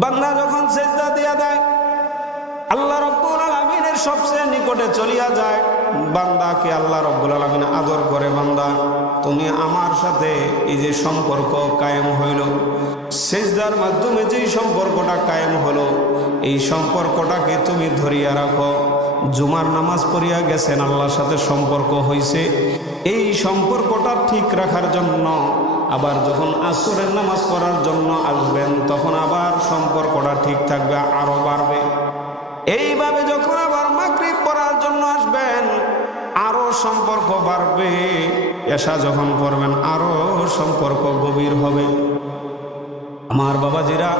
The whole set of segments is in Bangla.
বান্দা যখন সেজদা দিয়া দেয়, আল্লাহ রব্বুল আলমিনের সবচেয়ে নিকটে চলিয়া যায়, বান্দাকে আল্লাহ রব্বুল আলমিন আদর করে, বান্দা, তুমি আমার সাথে এই যে সম্পর্ক কায়েম হইল। সেজদার মাধ্যমে যেই সম্পর্কটা কায়েম হলো এই সম্পর্কটাকে তুমি ধরিয়া রাখো। জুমার নামাজ পড়িয়া গেছেন, আল্লাহর সাথে সম্পর্ক হইছে। এই সম্পর্কটা ঠিক রাখার জন্য আবার যখন আসরের নামাজ পড়ার জন্য আসবেন, তখন আবার সম্পর্কটা ঠিক থাকবে, আরও বাড়বে। এইভাবে যখন আবার মাগরিব পড়ার জন্য আসবেন, আরও সম্পর্ক বাড়বে। এসা যখন পড়বেন, আরও সম্পর্ক গভীর হবে। আমার বাবাজিরা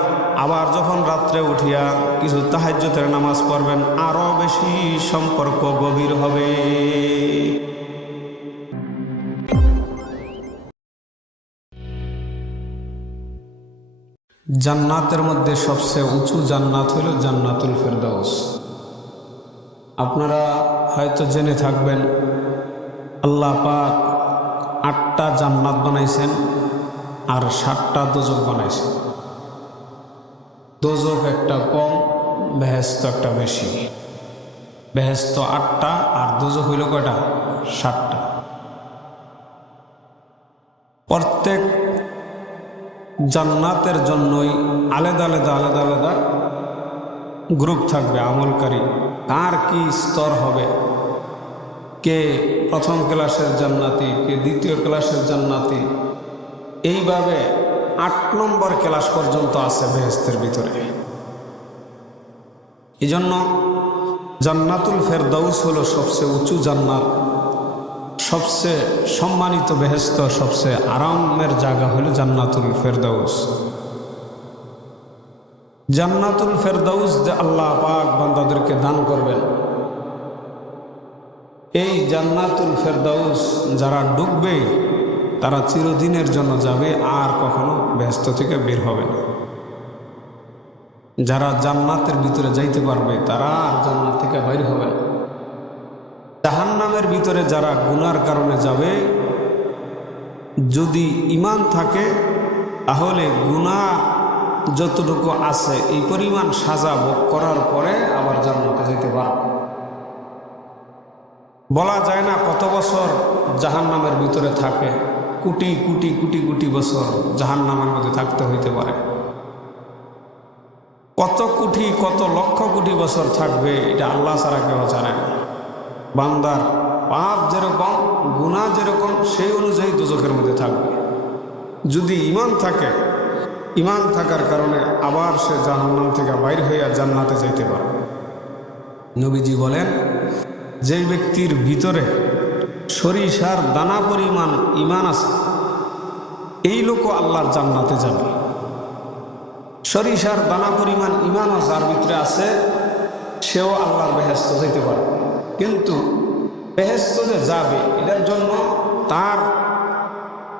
আবার যখন রাত্রে উঠিয়া কিছু তাহাজ্যতের নামাজ পড়বেন, আরও বেশি সম্পর্ক গভীর হবে। জান্নাতের মধ্যে সবচেয়ে উঁচু জান্নাত হইল জান্নাতুল ফেরদাউস। আপনারা হয়তো জেনে থাকবেন, আল্লাহ পাক আটটা জান্নাত বানাইছেন আর ষাটটা দোজক বানাইছেন। দোজক একটা কম বেহেস্ত একটা বেশি। বেহেস্ত আটটা আর দোজক হইল কয়টা? ষাটটা জান্নাতের জন্যই আলাদা আলাদা আলাদা আলাদা গ্রুপ থাকবে, আমলকারী। কার কি স্তর হবে? কে প্রথম ক্লাসের জান্নাতি, কে দ্বিতীয় ক্লাসের জান্নাতি? এইভাবে আট নম্বর ক্লাস পর্যন্ত আছে বেহেস্তের ভিতরে। এই জন্য জান্নাতুল ফেরদাউস হলো সবচেয়ে উঁচু জান্নাত। সবচেয়ে সম্মানিত বেহেস্ত সবচেয়ে আরামের জায়গা হলো জান্নাতুল ফেরদাউস। জান্নাতুল ফেরদাউস যে আল্লাহ পাক বান্দাদেরকে দান করবেন, এই জান্নাতুল ফেরদাউস যারা ডুববে, তারা চিরদিনের জন্য যাবে, আর কখনো ব্যস্ত থেকে বের হবে না। যারা জান্নাতের ভিতরে যাইতে পারবে, তারা আর জান্নাত থেকে বাইর হবে না। জাহান্নামের ভিতরে যারা গুনার কারণে যাবে, যদি ইমান থাকে, তাহলে গুণা যতটুকু আছে, এই পরিমাণ সাজা ভোগ করার পরে আবার জান্নাতে যেতে পারবে বলা যায় না কত বছর জাহান্নামের ভিতরে থাকে, কোটি কোটি কোটি কোটি বছর জাহান্নামের মধ্যে থাকতে হইতে পারে। কত কোটি, কত লক্ষ কোটি বছর থাকবে, এটা আল্লাহ ছাড়া কেউ জানে না। বান্দার পাপ যেরকম গুণা যেরকম, সেই অনুযায়ী দুজকের মধ্যে থাকবে। যদি ইমান থাকে ইমান থাকার কারণে আবার সে জাহান্নাম থেকে বাইর হইয়া জান্নাতে যাইতে পারবে নবীজি বলেন, যে ব্যক্তির ভিতরে সরিষার দানা পরিমাণ ইমান আছে, এই লোকও আল্লাহর জান্নাতে যাবে। সরিষার দানা পরিমাণ ইমানও যার ভিতরে আছে, সেও আল্লাহর বেহেস্ত যেতে পারে। কিন্তু বেহেস্ত যে যাবে, এটার জন্য তার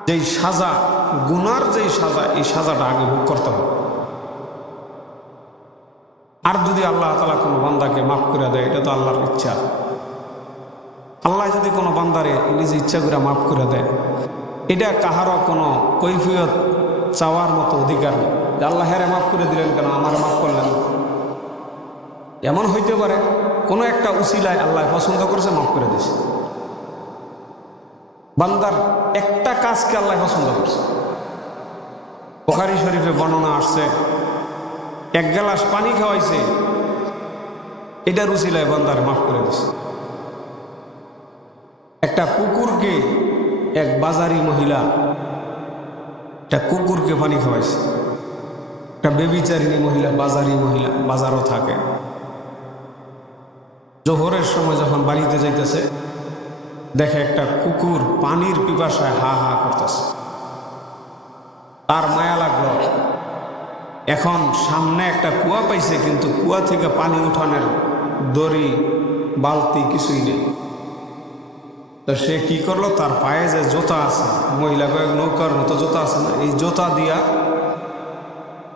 যেই সাজা, গুনার যেই সাজা, এই সাজাটা আগে ভোগ করতে হবে। আর যদি আল্লাহ তালা কোনো বান্দাকে মাফ করে দেয়, এটা তো আল্লাহর ইচ্ছা। আল্লাহ যদি কোনো বান্দারে নিজে ইচ্ছা করে মাফ করে দেয়, এটা কাহারও কোনো কৈফিয়ত চাওয়ার মতো অধিকার নেই। আল্লাহ হেরে মাফ করে দিলেন কেন, আমার মাফ করলেন? না। এমন হইতে পারে, কোনো একটা উসিলায় আল্লাহ পছন্দ করেছে, মাফ করে দিছে বান্দার একটা কাজকে আল্লাহ পছন্দ করছে। বোখারি শরীফে বর্ণনা আসছে, এক গ্লাস পানি খাওয়াইছে এটা রুসিলায় বান্দার মাফ করে দিছে একটা কুকুরকে এক বাজারি মহিলা একটা কুকুরকে পানি খাওয়াইছে। একটা বেবিচারিণী মহিলা, বাজারি মহিলা, বাজারও থাকে। জোহরের সময় যখন বাড়িতে যাইতেছে, দেখে একটা কুকুর পানির পিপাসায় হা হা করতেছে। তার মায়া লাগল। এখন সামনে একটা কুয়া পাইছে, কিন্তু কুয়া থেকে পানি উঠানোর দড়ি, বালতি কিছুই নেই। তো সে কি করল? তার পায়ে যে জোতা আছে, মহিলা কয়েক নৌকার মতো জোতা আছে না, এই জোতা দিয়া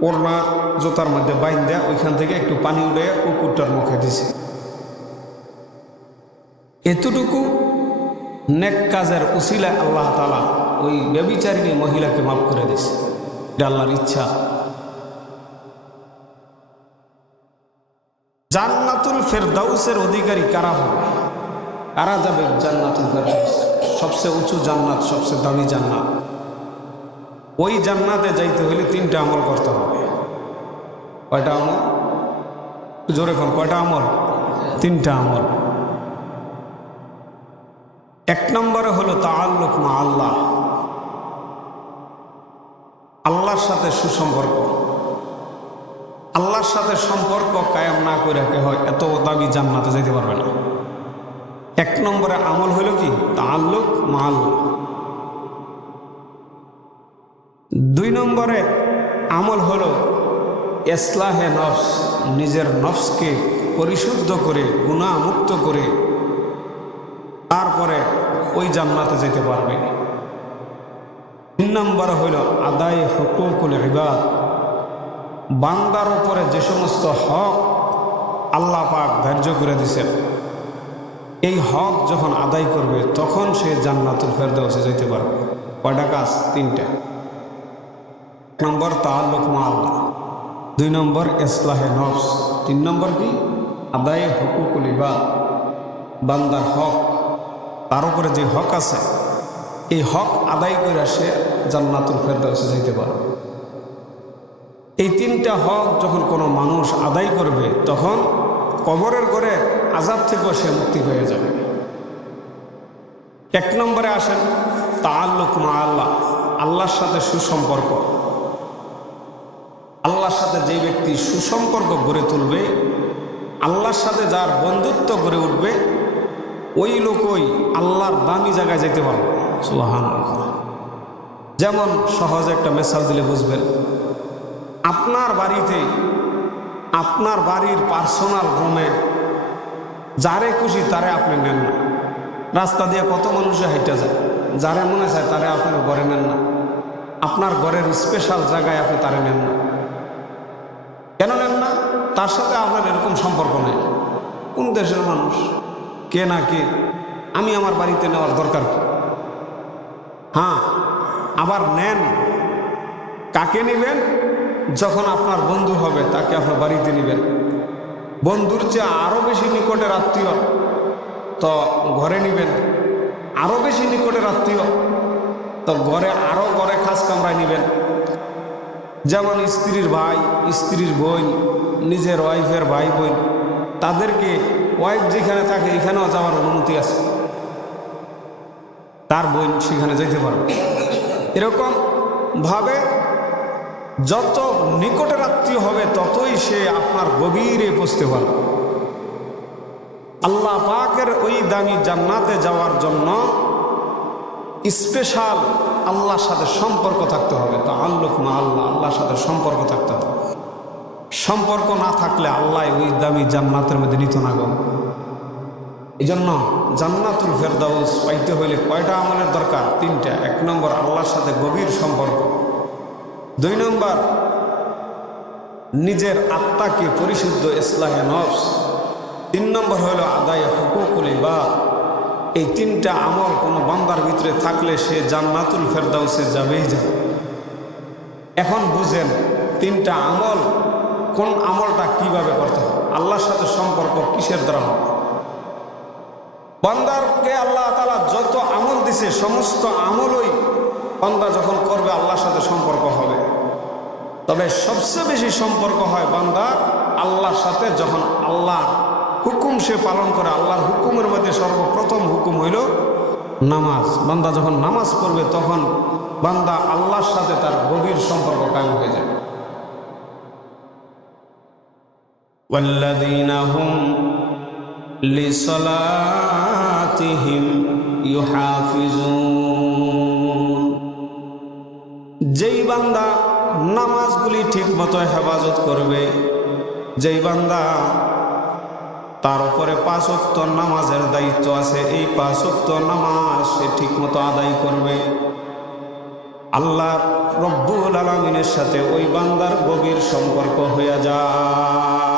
ওড়না জোতার মধ্যে বাইন দেয়া ওইখান থেকে একটু পানি উঠে কুকুরটার মুখে দিছে। এতটুকু নেক কাজের উসিলায় আল্লাহ তালা ওই ব্যবিচারিণী মহিলাকে মাফ করে দিছে এটা আল্লাহর ইচ্ছা। জান্নাতুল ফেরদাউসের অধিকারী কারা হবে কারা যাবে জান্নাতুল ফেরদাউস? সবচেয়ে উঁচু জান্নাত, সবচেয়ে দামি জান্নাত। ওই জান্নাতে যাইতে হলে তিনটা আমল করতে হবে। কয়টা আমল? জোরে কয়টা আমল? তিনটা আমল। এক নম্বরে হলো তাআল্লুক মা আল্লাহ। আল্লাহর সাথে সুসম্পর্ক। আল্লাহর সাথে সম্পর্ক কায়েম না করে রাখে হয়, এত দাবি জান্নাতে যেতে পারবে না। এক নম্বরে আমল হলো কি? তাআল্লুক মা আল্লাহ। দুই নম্বরে আমল হলো এসলাহে নফস, নিজের নফসকে পরিশুদ্ধ করে গুণামুক্ত করে তারপরে ওই জান্নাতে যেতে পারবে। তিন নম্বর হইল আদায় হকুকুল ইবাদ। বান্দার উপরে যে সমস্ত হক আল্লাহ পাক ধার্য করে দিছেন, এই হক যখন আদায় করবে, তখন সে জান্নাতুল ফেরদাউসে যেতে পারবে। কয়টা কাজ? তিনটা। এক নম্বর তাল্লুক মা আল্লাহ দুই নম্বর ইসলাহে নফস, তিন নম্বর কি? আদায় হকুকুল ইবাদ। বান্দার হক তার উপরে যে হক আছে, এই হক আদায় করে সে জান্নাতুল ফেরদাউসে যেতে পারবে এই তিনটা হক যখন কোনো মানুষ আদায় করবে, তখন কবরের করে আজাব থেকেও সে মুক্তি হয়ে যাবে। এক নম্বরে আসেন তা তাল্লুক মা আল্লাহ আল্লাহর সাথে সুসম্পর্ক। আল্লাহর সাথে যে ব্যক্তি সুসম্পর্ক গড়ে তুলবে, আল্লাহর সাথে যার বন্ধুত্ব গড়ে উঠবে ওই লোকই আল্লাহর দামি জায়গায় যেতে পারবে সুবাহান যেমন সহজ একটা মেসাল দিলে বুঝবেন, আপনার বাড়িতে, আপনার বাড়ির পার্সোনাল রুমে যারে খুশি তারে আপনি নেন না। রাস্তা দিয়ে কত মানুষে হাইটা যায়, যারে মনে চায় তারে আপনি ঘরে নেন না। আপনার ঘরের স্পেশাল জায়গায় আপনি তারে নেন না। কেন নেন না? তার সাথে আপনার এরকম সম্পর্ক নেই। কোন দেশের মানুষ? কে না কে, আমি আমার বাড়িতে নেওয়ার দরকার হ্যাঁ আবার নেন। কাকে নেবেন? যখন আপনার বন্ধু হবে, তাকে আপনার বাড়িতে নেবেন। বন্ধুর চেয়ে আরও বেশি নিকটের আত্মীয়। তো ঘরে নেবেন আরও বেশি নিকটের আত্মীয়। তো ঘরে আরও ঘরে খাস কামরায় নেবেন। যেমন স্ত্রীর ভাই, স্ত্রীর বোন, নিজের ওয়াইফের ভাই বোন তাদেরকে ওয়াইফ যেখানে থাকে, এখানেও যাওয়ার অনুমতি আছে। তার বোন সেখানে যেতে পারবে। এরকম ভাবে যত নিকটের আত্মীয় হবে, ততই সে আপনার গভীরে বসতে পারবে। আল্লাহ পাকের ওই দামি জান্নাতে যাওয়ার জন্য স্পেশাল আল্লাহর সাথে সম্পর্ক থাকতে হবে। তো আল্লুক মা আল্লাহ, আল্লাহর সাথে সম্পর্ক থাকতে হবে। সম্পর্ক না থাকলে আল্লাহ ওই দামি জান্নাতের মধ্যে নিত না গো। এই জন্য জান্নাতুল ফেরদাউস পাইতে হইলে কয়টা আমলের দরকার? তিনটা। এক নম্বর, আল্লাহর সাথে গভীর সম্পর্ক। দুই নম্বর, নিজের আত্মাকে পরিশুদ্ধ ইসলাহে নফস। তিন নম্বর হলো আদায় হকুকুল বা এই তিনটা আমল কোনো বান্দার ভিতরে থাকলে সে জান্নাতুল ফেরদাউসে যাবেই যাবে। এখন বুঝেন, তিনটা আমল কোন আমলটা কীভাবে করতে হবে আল্লাহর সাথে সম্পর্ক কিসের দ্বারা হবে? বান্দারকে আল্লাহ তালা যত আমল দিছে, সমস্ত আমলই বান্দা যখন করবে, আল্লাহর সাথে সম্পর্ক হবে। তবে সবচেয়ে বেশি সম্পর্ক হয় বান্দার আল্লাহর সাথে যখন আল্লাহ হুকুম সে পালন করে, আল্লাহর হুকুমের মধ্যে সর্বপ্রথম হুকুম হইল নামাজ। বান্দা যখন নামাজ পড়বে, তখন বান্দা আল্লাহর সাথে তার গভীর সম্পর্ক কায়েম হয়ে যাবে। والذين هم لصلاتهم يحافظون যেই বান্দা নামাজগুলি ঠিক মতো হেফাজত করবে যেই বান্দা তার উপরে পাঁচক্ত নামাজের দায়িত্ব আছে এই পাঁচক্ত নামাজ সে ঠিক মতো আদায় করবে আল্লাহ রব্বুল আলমিনের সাথে ওই বান্দার গভীর সম্পর্ক হয়ে যায়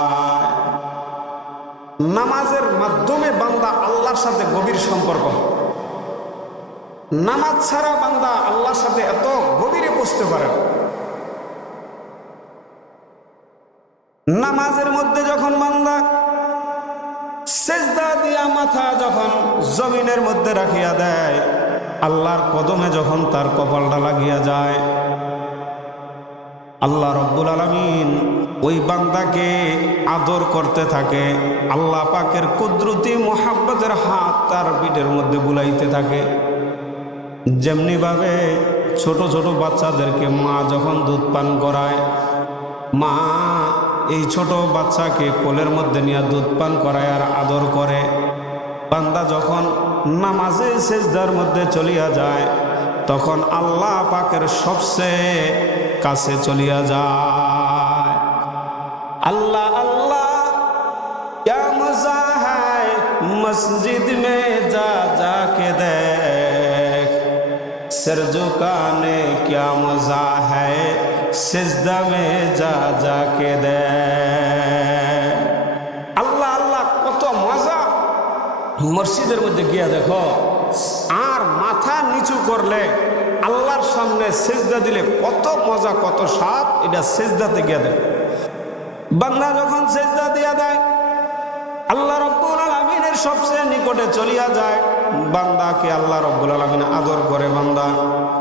নামাজের মাধ্যমে বান্দা আল্লাহর সাথে গভীর সম্পর্ক। নামাজ ছাড়া বান্দা আল্লাহর সাথে এত গভীরে বসতে পারে নামাজের মধ্যে যখন বান্দা সেজদা দিয়া মাথা যখন জমিনের মধ্যে রাখিয়া দেয়, আল্লাহর কদমে যখন তার কপালটা লাগিয়া যায় আল্লাহ রব্বুল আলমিন ওই বান্দাকে আদর করতে থাকে। আল্লাহ পাকের কুদরতি মোহাব্বতের হাত তার পিঠের মধ্যে বুলাইতে থাকে। যেমনিভাবে ছোট ছোট বাচ্চাদেরকে মা যখন দুধ পান করায়, মা এই ছোট বাচ্চাকে কোলের মধ্যে নিয়ে দুধ পান করায় আর আদর করে। বান্দা যখন নামাজে সেজদার মধ্যে চলিয়া যায়, তখন আল্লাহ পাকের সবচেয়ে কাছে চলিয়া যায় अल्लाह अल्लाह क्या मजा है मस्जिद में जा जा के देख सिर झुकाने क्या मजा है सिजदा में जा जा के देख আল্লাহ আল্লাহ কত মজা মসজিদের মধ্যে গিয়া দেখো আর মাথা নিচু করলে আল্লাহর সামনে সেজদা দিলে কত মজা, কত স্বাদ, এটা সেজদাতে গিয়া দেয়। বান্দা যখন সেজদা দিয়া দেয়, আল্লাহ রব্বুল আলমিনের সবচেয়ে নিকটে চলিয়া যায়। বান্দাকে আল্লাহ রব্বুল আলমিন আদর করে, বান্দা,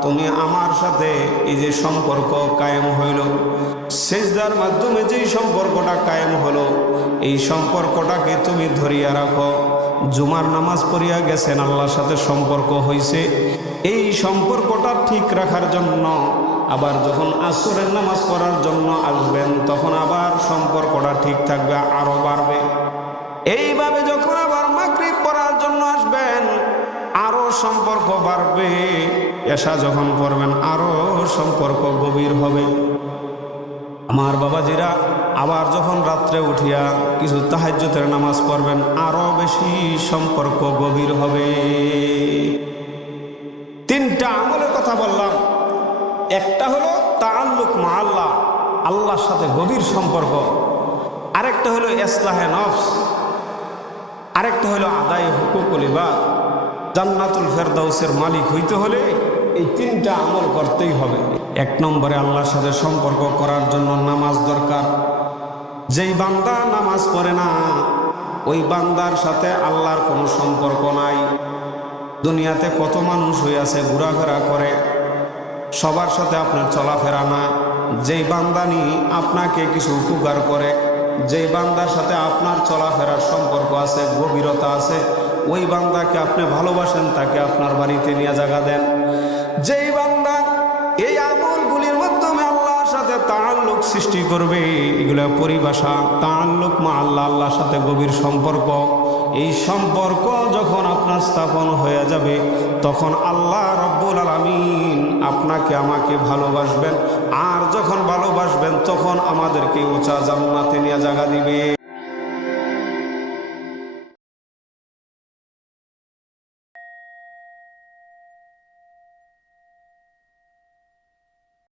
তুমি আমার সাথে এই যে সম্পর্ক কায়েম হইল। সেজদার মাধ্যমে যেই সম্পর্কটা কায়েম হলো, এই সম্পর্কটাকে তুমি ধরিয়া রাখো। জুমার নামাজ পড়িয়া গেছেন, আল্লাহর সাথে সম্পর্ক হইছে। এই সম্পর্কটা ঠিক রাখার জন্য, আবার যখন আসরের নামাজ পড়ার জন্য আসবেন, তখন আবার সম্পর্কটা ঠিক থাকবে, আরও বাড়বে। এইভাবে যখন আবার মাগরিব পড়ার জন্য আসবেন, আরও সম্পর্ক বাড়বে। এসা যখন পড়বেন আরও সম্পর্ক গভীর হবে। আমার বাবাজিরা আবার যখন রাত্রে উঠিয়া কিছু তাহাজ্যতের নামাজ পড়বেন, আরও বেশি সম্পর্ক গভীর হবে। তিনটা আমলের কথা বললাম। একটা হলো তাল্লুক মা আল্লাহ, আল্লাহর সাথে গভীর সম্পর্ক। আরেকটা হলো ইসলাহে নফস। আরেকটা হলো আদায় হুকুকুল ইবাদ জান্নাতুল ফেরদাউসের মালিক হইতে হলে এই তিনটা আমল করতেই হবে। এক নম্বরে আল্লাহর সাথে সম্পর্ক করার জন্য নামাজ দরকার। যেই বান্দা নামাজ পড়ে না ওই বান্দার সাথে আল্লাহর কোনো সম্পর্ক নাই। দুনিয়াতে কত মানুষ হইয়াছে ঘোরাফেরা করে, সবার সাথে আপনার চলাফেরা না। যেই বান্দানি আপনাকে কিছু উপকার করে, যেই বান্দার সাথে আপনার চলাফেরার সম্পর্ক আছে, গভীরতা আছে, ওই বান্দাকে আপনি ভালোবাসেন, তাকে আপনার বাড়িতে নিয়ে জায়গা দেন। যেই বান্দা এই তাল্লুক সৃষ্টি করবে, এগুলো পরিভাষা তাল্লুক মা আল্লাহ, আল্লাহর সাথে গভীর সম্পর্ক। এই সম্পর্ক যখন আপনার স্থাপন হয়ে যাবে, তখন আল্লাহ রব্বুল আলমিন আপনাকে আমাকে ভালোবাসবেন। আর যখন ভালোবাসবেন, তখন আমাদেরকে উঁচা জান্নাতে নিয়ে জায়গা দিবে।